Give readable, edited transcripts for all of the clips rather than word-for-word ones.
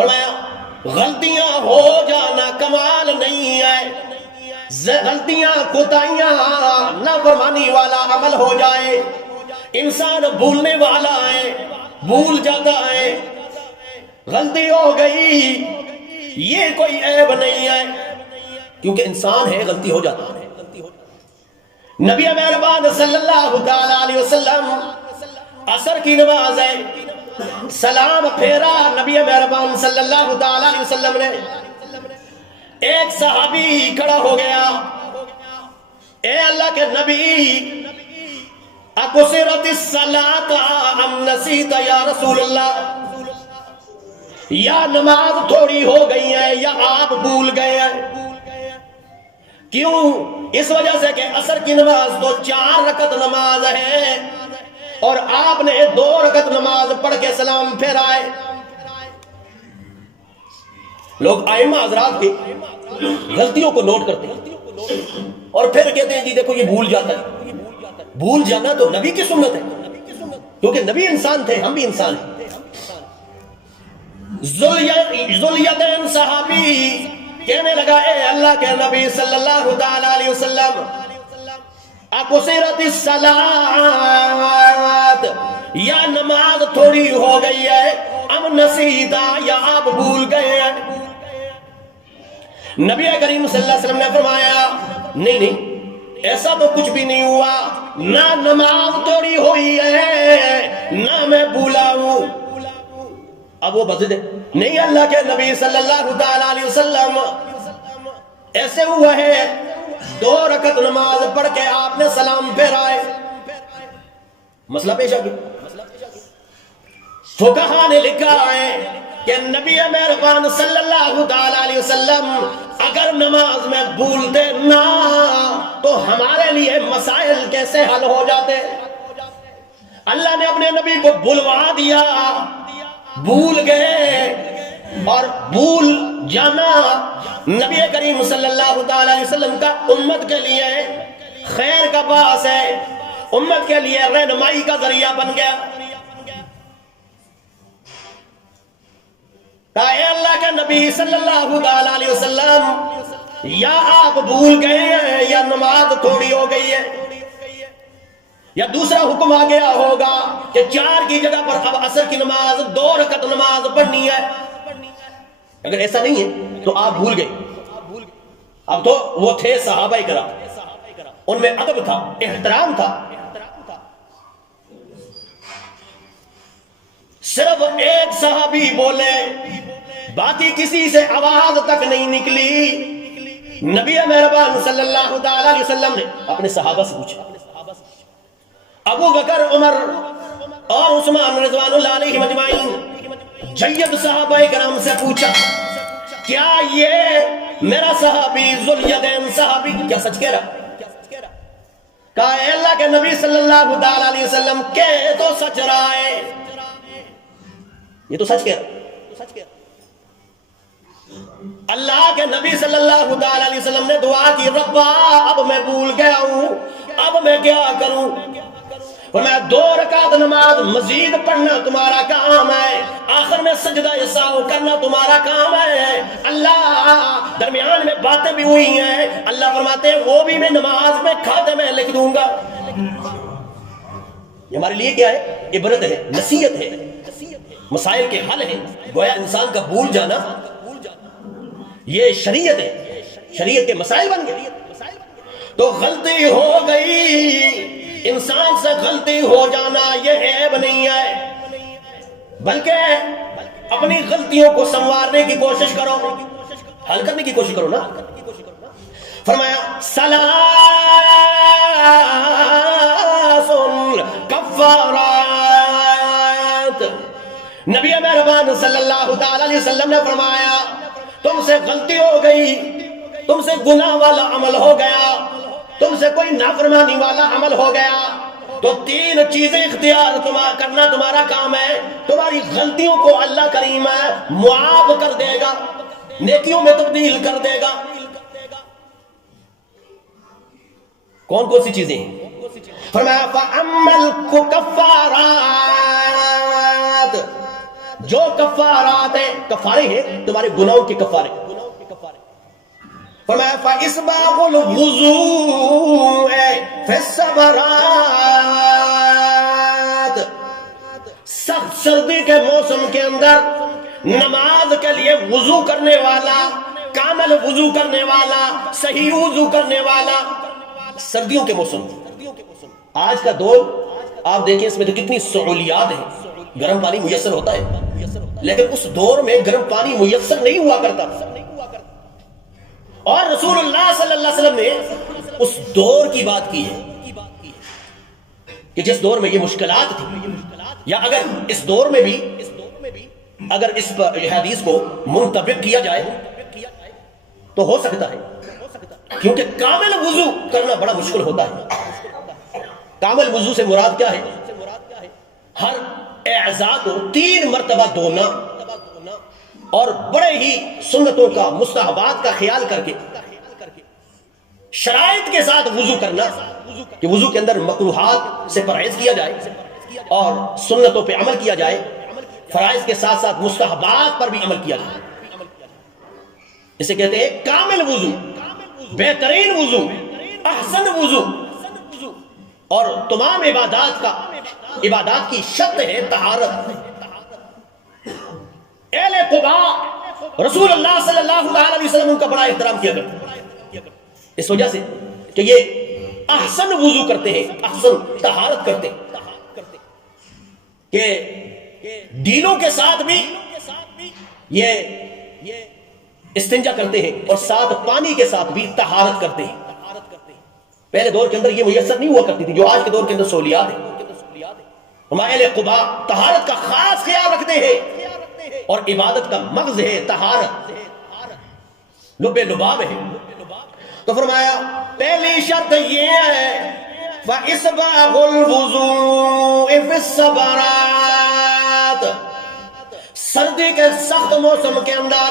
فرمایا غلطیاں ہو جانا کمال نہیں ہے، غلطیاں کوتاہیاں نافرمانی والا عمل ہو جائے، انسان بھولنے والا ہے، بھول جاتا ہے، غلطی ہو گئی یہ کوئی عیب نہیں ہے، کیونکہ انسان ہے غلطی ہو جاتا ہے۔ نبی مہربان صلی اللہ تعالی علیہ وسلم عصر کی نماز ہے، سلام پھیرا نبی مہربان صلی اللہ تعالی علیہ وسلم نے، ایک صحابی کھڑا ہو گیا، اے اللہ کے نبی اقصرت الصلاۃ ام نسیت یا رسول اللہ، یا نماز تھوڑی ہو گئی ہے یا آپ بھول گئے ہیں؟ کیوں؟ اس وجہ سے کہ عصر کی نماز تو 4 رکعت نماز ہے اور آپ نے 2 رکعت نماز پڑھ کے سلام پھیرائے۔ لوگ ائمہ حضرات کی غلطیوں کو نوٹ کرتے ہیں اور پھر کہتے ہیں جی دیکھو یہ بھول جاتا ہے۔ بھول جانا تو نبی کی سنت ہے، کیونکہ نبی انسان تھے، ہم بھی انسان ہیں۔ ذوالیدین صحابی کہنے لگا اے اللہ کے نبی صلی اللہ تعالی علیہ وسلم اقصرت الصلاۃ، یا نماز تھوڑی ہو گئی ہے، ام نسیتا یا آپ بھول گئے ہیں؟ نبی کریم صلی اللہ علیہ وسلم نے فرمایا نہیں نہیں، ایسا تو کچھ بھی نہیں ہوا، نہ نماز تھوڑی ہوئی ہے نہ میں بھولا ہوں۔ اب وہ بزد ہے نہیں، اللہ کے نبی صلی اللہ تعالی علیہ وسلم ایسے ہوا ہے 2 رکعت نماز پڑھ کے آپ نے سلام پھیرائے، مسئلہ پیش آ گیا۔ فقہاء نے لکھا ہے کہ نبی مہربان صلی اللہ تعالی علیہ وسلم اگر نماز میں بھولتے نہ تو ہمارے لیے مسائل کیسے حل ہو جاتے؟ اللہ نے اپنے نبی کو بلوا دیا، بھول گئے، اور بھول جانا نبی کریم صلی اللہ تعالی علیہ وسلم کا امت کے لیے خیر کا باعث ہے، امت کے لیے رہنمائی کا ذریعہ بن گیا۔ اے اللہ کے نبی صلی اللہ تعالی علیہ وسلم یا آپ بھول گئے ہیں یا نماز تھوڑی ہو گئی ہے، یا دوسرا حکم آ گیا ہوگا کہ 4 کی جگہ پر اب عصر کی نماز 2 رکعت نماز پڑھنی ہے۔ اگر ایسا نہیں ہے تو آپ بھول گئے۔ اب تو وہ تھے صحابہ کرام، ان میں ادب تھا، احترام تھا، صرف ایک صحابی بولے، باقی کسی سے آواز تک نہیں نکلی۔ نبی مہربان صلی اللہ تعالی علیہ وسلم نے اپنے صحابہ سے پوچھا، ابو بکر، عمر اور عثمان رضوان اللہ علیہم اجمعین جید صحابہ کرام سے پوچھا کیا یہ میرا صحابی ذوالیدین صحابی کیا سچ کہہ رہا؟ کہا اے اللہ کے نبی صلی اللہ تعالی علیہ وسلم کہہ تو سچ رہا ہے، یہ تو سچ کہہ رہا۔ اللہ کے نبی صلی اللہ تعالی علیہ وسلم نے دعا کی، ربا اب میں بھول گیا ہوں، اب میں کیا کروں؟ فرمایا 2 رکعت نماز مزید پڑھنا تمہارا کام ہے، آخر میں سجدہ سہو کرنا تمہارا کام ہے۔ اللہ درمیان میں باتیں بھی ہوئی ہیں، اللہ فرماتے ہیں وہ بھی میں نماز میں کھاتے میں لکھ دوں گا۔ یہ ہمارے لیے کیا ہے؟ عبرت ہے، نصیحت ہے، مسائل کے حل ہیں۔ گویا انسان کا بھول جانا یہ شریعت ہے، شریعت کے مسائل بن گئے۔ تو غلطی ہو گئی، انسان سے غلطی ہو جانا یہ عیب نہیں ہے، بلکہ اپنی غلطیوں کو سنوارنے کی کوشش کرو، حل کرنے کی کوشش کرو نا۔ فرمایا ثلاث کفارات، نبی مہربان صلی اللہ تعالی علیہ وسلم نے فرمایا تم سے غلطی ہو گئی، تم سے گناہ والا عمل ہو گیا، تم سے کوئی نافرمانی والا عمل ہو گیا، تو 3 چیزیں اختیار کرنا تمہارا کام ہے۔ تمہاری غلطیوں کو اللہ کریم معاف کر دے گا، نیکیوں میں تبدیل کر دے گا۔ کون کون سی چیزیں ہیں؟ فرمایا فَأَمَّا الْكَفَّارَاتُ، جو کفارات ہیں، کفارے ہیں تمہارے گناہوں کے کفارے. فرمایا فَإِسْبَاغُ الْوُضُوءِ فِي الصَّبْرَاتِ، سخت سردی کے موسم کے اندر نماز کے لیے وضو کرنے والا، کامل وضو کرنے والا، صحیح وضو کرنے والا، سردیوں کے موسم. آج کا دور آپ دیکھیں اس میں تو کتنی سہولیات ہیں، گرم پانی میسر ہوتا ہے، لیکن اس دور میں گرم پانی میسر نہیں ہوا کرتا. اور رسول اللہ صلی اللہ علیہ وسلم نے اس دور کی بات کی ہے کہ جس دور میں یہ مشکلات تھی، یا اگر اس دور میں بھی اگر اس حدیث کو منطبق کیا جائے تو ہو سکتا ہے، کیونکہ کامل وضو کرنا بڑا مشکل ہوتا ہے. کامل وضو سے مراد کیا ہے؟ ہر اعضاء کو 3 مرتبہ دھونا اور بڑے ہی سنتوں کا، مستحبات کا خیال کر کے شرائط کے ساتھ وضو کرنا کہ وضو کے اندر مکروہات سے پرہیز کیا جائے اور سنتوں پہ عمل کیا جائے، فرائض کے ساتھ ساتھ مستحبات پر بھی عمل کیا جائے. اسے کہتے ہیں کامل وضو، بہترین وضو، احسن وضو. اور تمام عبادات کی شرط ہے طہارت. اہل قباء رسول اللہ صلی اللہ علیہ وسلم کا بڑا احترام کیا کرتے اس وجہ سے کہ یہ احسن وضو کرتے ہیں، احسن طہارت کرتے ہیں، کہ ڈیلوں کے ساتھ بھی یہ استنجا کرتے ہیں اور ساتھ پانی کے ساتھ بھی طہارت کرتے ہیں. پہلے دور کے اندر یہ میسر نہیں ہوا کرتی تھی جو آج کے دور کے اندر سہولیات ہیں. ہمارے اہل قباء طہارت کا خاص خیال رکھتے ہیں اور عبادت کا مغز ہے طہارت، لب لباب ہے. تو فرمایا پہلی شرط یہ ہے فَإِسْبَاغُ الْوُضُوءِ فِي الصَّبْرَاتِ، سردی کے سخت موسم کے اندر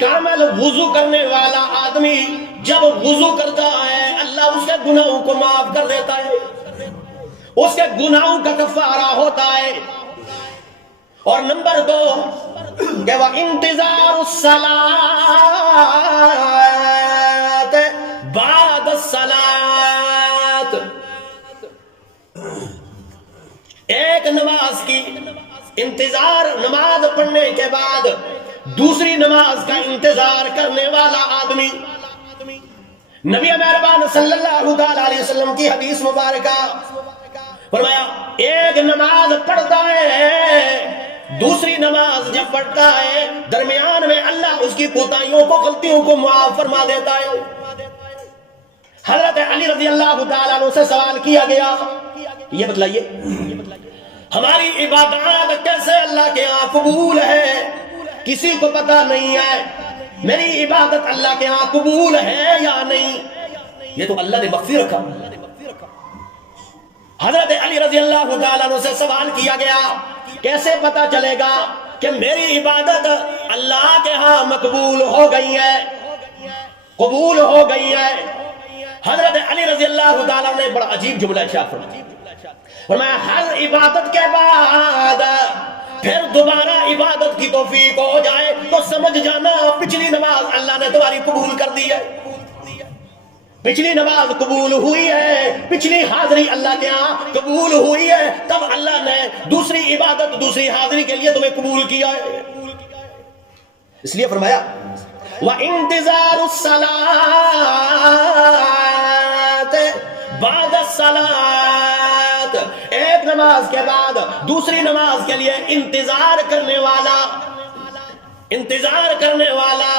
کامل وضو کرنے والا آدمی جب وضو کرتا ہے اللہ اس کے گناہوں کو معاف کر دیتا ہے، اس کے گناہوں کا کفارہ ہوتا ہے. اور نمبر 2 کہ وہ انتظار الصلاۃ بعد الصلاۃ، ایک نماز کی انتظار، نماز پڑھنے کے بعد دوسری نماز کا انتظار کرنے والا آدمی. نبی مہربان صلی اللہ علیہ وسلم کی حدیث مبارکہ فرمایا ایک نماز پڑھتا ہے، دوسری نماز جب پڑھتا ہے درمیان میں اللہ اس کی کوتاہیوں کو، غلطیوں کو معاف فرما دیتا ہے. حضرت علی رضی اللہ تعالیٰ عنہ سے سوال کیا گیا، یہ بتلائیے ہماری عبادات کیسے اللہ کے ہاں قبول ہے؟ کسی کو پتا نہیں ہے میری عبادت اللہ کے ہاں قبول ہے یا نہیں. یہ تو اللہ نے مخفی رکھا. حضرت علی رضی اللہ تعالیٰ عنہ سے سوال کیا گیا کیسے پتا چلے گا کہ میری عبادت اللہ کے ہاں مقبول ہو گئی ہے، قبول ہو گئی ہے؟ حضرت علی رضی اللہ تعالیٰ عنہ نے بڑا عجیب جملہ ارشاد فرمایا ہر عبادت کے بعد پھر دوبارہ عبادت کی توفیق ہو جائے تو سمجھ جانا پچھلی نماز اللہ نے تمہاری قبول کر دی ہے، پچھلی نماز قبول ہوئی ہے، پچھلی حاضری اللہ کے ہاں قبول ہوئی ہے، تب اللہ نے دوسری عبادت، دوسری حاضری کے لیے تمہیں قبول کیا ہے. اس لیے فرمایا وَإِنْتِظَارُ الصَّلَاةِ بَعْدَ الصَّلَاةِ، ایک نماز کے بعد دوسری نماز کے لیے انتظار کرنے والا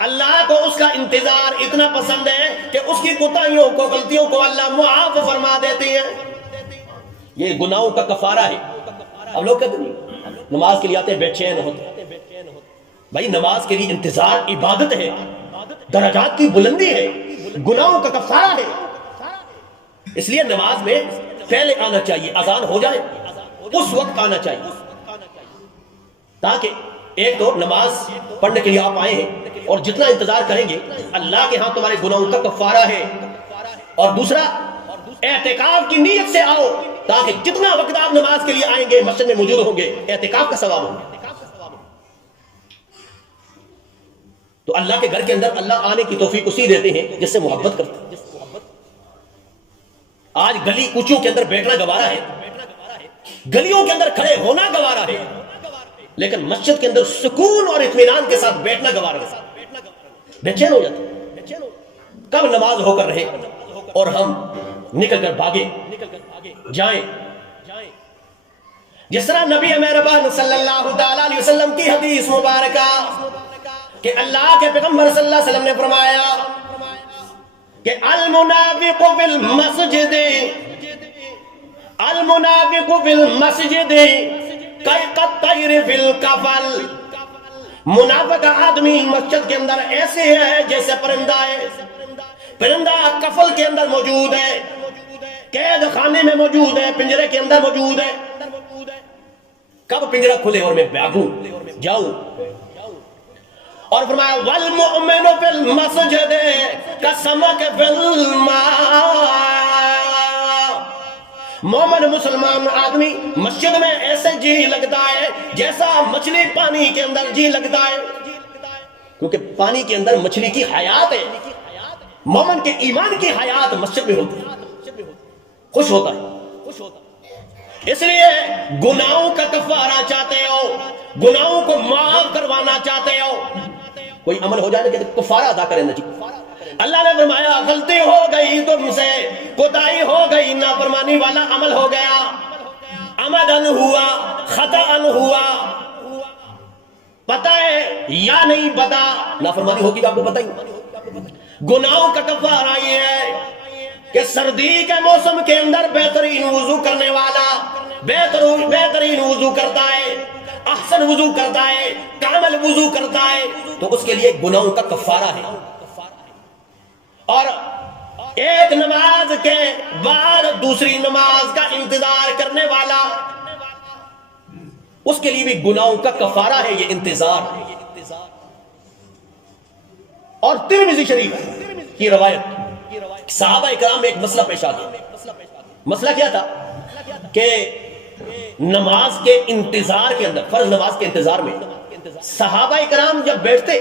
اللہ کو اس کا انتظار اتنا پسند ہے کہ اس کی کوتاہیوں کو، غلطیوں کو اللہ معاف فرما دیتے ہیں. یہ گناہوں کا کفارہ ہے. اب لوگ کہتے ہیں نماز کے لیے آتے ہیں بے چین ہوتے ہیں. بھائی نماز کے لیے انتظار عبادت ہے، درجات کی بلندی ہے، گناہوں کا کفارہ ہے. اس لیے نماز میں پہلے آنا چاہیے، اذان ہو جائے اس وقت آنا چاہیے، تاکہ ایک تو نماز پڑھنے کے لیے آپ آئے ہیں اور جتنا انتظار کریں گے اللہ کے ہاں تمہارے گناہوں کا کفارہ ہے. اور دوسرا اعتکاف کی نیت سے آؤ تاکہ جتنا وقت آپ نماز کے لیے آئیں گے مسجد میں موجود ہوں گے اعتکاف کا ثواب ہوگا. تو اللہ کے گھر کے اندر اللہ آنے کی توفیق اسی دیتے ہیں جس سے محبت کرتے ہیں. آج گلی کوچوں کے اندر بیٹھنا گوارا ہے, گلیوں کے اندر کھڑے ہونا گوارا ہے, لیکن مسجد کے اندر سکون اور اطمینان کے ساتھ بیٹھنا گوارا ہے. بے چین ہو جاتے, کب نماز ہو کر رہے اور ہم نکل کر بھاگے جائیں. جس طرح نبی مہربان صلی اللہ تعالی علیہ وسلم کی حدیث مبارکہ کہ اللہ کے پیغمبر صلی اللہ علیہ وسلم نے فرمایا کہ المنافق فی المسجد کالطیر فی الکفل. منافق آدمی مسجد کے اندر ایسے ہے جیسے پرندہ ہے. پرندہ کفل کے اندر موجود ہے, قید خانے میں موجود ہے, پنجرے کے اندر موجود ہے. کب پنجرہ کھلے اور میں بھاگوں جاؤں. اور فرمایا والمؤمن فی المسجد کالسمک فی الماء. مومن مسلمان آدمی مسجد میں ایسے جی لگتا ہے جیسا مچھلی پانی کے اندر جی لگتا ہے, کیونکہ پانی کے اندر مچھلی کی حیات ہے. مومن کے ایمان کی حیات مسجد میں ہوتی ہے, خوش ہوتا ہے. اس لیے گناہوں کا کفارہ چاہتے ہو, گناہوں کو معاف کروانا چاہتے ہو, کوئی عمل ہو جائے نا کہ کفارہ ادا کریں نا جی. اللہ نے فرمایا غلطی ہو گئی تم سے, کوتاہی ہو گئی, نافرمانی والا عمل ہو گیا, عمدن ہوا, خطأن ہوا, پتہ ہے یا نہیں پتہ, نافرمانی ہوگی تو آپ کو پتہ ہی. گناہوں کا کفارہ یہ ہے کہ سردی کے موسم کے اندر بہترین وضو کرنے والا بہترین وضو کرتا ہے, احسن وضو کرتا ہے, کامل وضو کرتا ہے, تو اس کے لیے گناہوں کا کفارہ ہے. اور ایک نماز کے بعد دوسری نماز کا انتظار کرنے والا, اس کے لیے بھی گناہوں کا کفارہ ہے یہ انتظار. اور ترمذی شریف کی روایت, صحابہ اکرام میں ایک مسئلہ پیش آ گیا. مسئلہ کیا تھا کہ نماز کے انتظار کے اندر, فرض نماز کے انتظار میں صحابہ اکرام جب بیٹھتے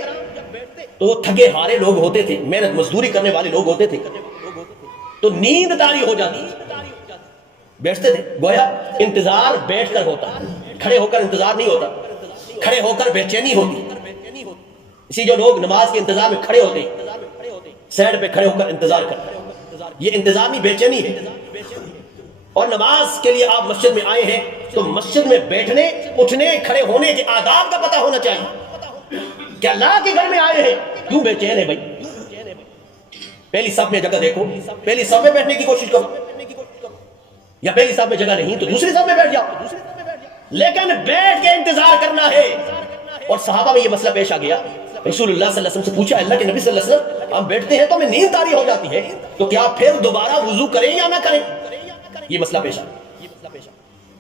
تو وہ تھکے ہارے لوگ ہوتے تھے, محنت مزدوری کرنے والے لوگ ہوتے تھے, تو نیند طاری ہو جاتی. بیٹھتے تھے گویا انتظار بیٹھ کر ہوتا, کھڑے ہو کر انتظار نہیں ہوتا, کھڑے ہو کر بے چینی ہوتی. اسی جو لوگ نماز کے انتظار میں کھڑے ہوتے سائڈ پہ کھڑے ہو کر انتظار کرتے, یہ انتظار نہیں بے چینی ہے. اور نماز کے لیے آپ مسجد میں آئے ہیں تو مسجد میں بیٹھنے, اٹھنے, کھڑے ہونے کے آداب کا پتہ ہونا چاہیے. کیا اللہ کے گھر میں آئے ہیں کیوں بے چین ہے بھائی؟ پہلی صف میں جگہ دیکھو, پہلی صف میں بیٹھنے کی کوشش کرو, یا پہلی صف میں جگہ نہیں تو دوسری صف میں بیٹھ جاؤ, لیکن بیٹھ کے انتظار کرنا ہے. اور صحابہ میں یہ مسئلہ پیش آ گیا, رسول اللہ صلی اللہ علیہ وسلم سے پوچھا, اللہ کے نبی صلی اللہ علیہ وسلم ہم بیٹھتے ہیں تو ہمیں نیند طاری ہو جاتی ہے, تو کیا پھر دوبارہ وضو کریں یا نہ کریں؟ یہ مسئلہ پیش آ.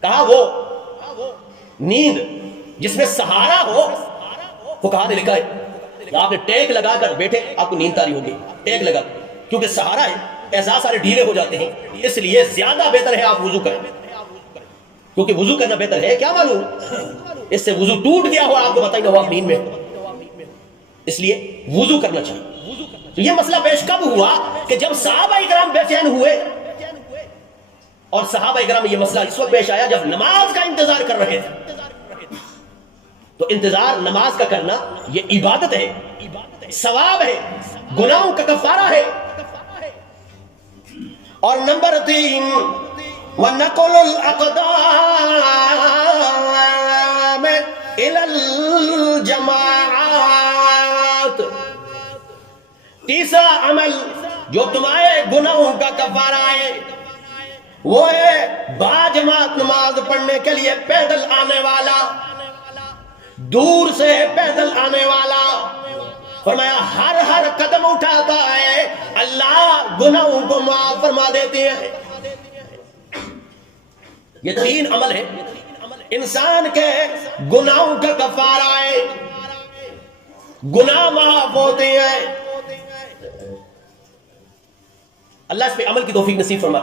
کہا وہ نیند جس میں سہارا ہو, فقہا نے لکھا ہے آپ نے ٹیک لگا کر بیٹھے آپ کو نیند طاری ہوگی, ٹیک لگا کر, کیونکہ سہارا ہے, اعضاء سارے ڈھیلے ہو جاتے ہیں, اس لیے زیادہ بہتر ہے آپ وضو کریں, کیونکہ وضو کرنا بہتر ہے. کیا معلوم اس سے وضو ٹوٹ گیا ہو, آپ کو بتائیں وہ آپ نیند میں, اس لیے وضو کرنا چاہیے. تو یہ مسئلہ پیش کب ہوا کہ جب صحابہ اکرام بے چین ہوئے, اور صحابہ اکرام میں یہ مسئلہ اس وقت پیش آیا جب نماز کا انتظار کر رہے تھے. تو انتظار نماز کا کرنا یہ عبادت ہے, ثواب ہے, گناہوں کا کفارہ ہے. اور نمبر 3 وَنَقُلُ الْأَقْدَامِ إِلَى الْجَمَاعَاتِ. تیسرا عمل جو تمہارے گناہوں کا کفارہ ہے وہ ہے باجماعت نماز پڑھنے کے لیے پیدل آنے والا, دور سے پیدل آنے والا. فرمایا ہر قدم اٹھاتا ہے اللہ گناہوں کو معاف فرما دیتے ہیں. یہ 3 عمل ہے انسان کے گناہوں کا کفارہ ہے, گناہ معاف ہوتے ہیں. اللہ اس پہ عمل کی توفیق نصیب فرما.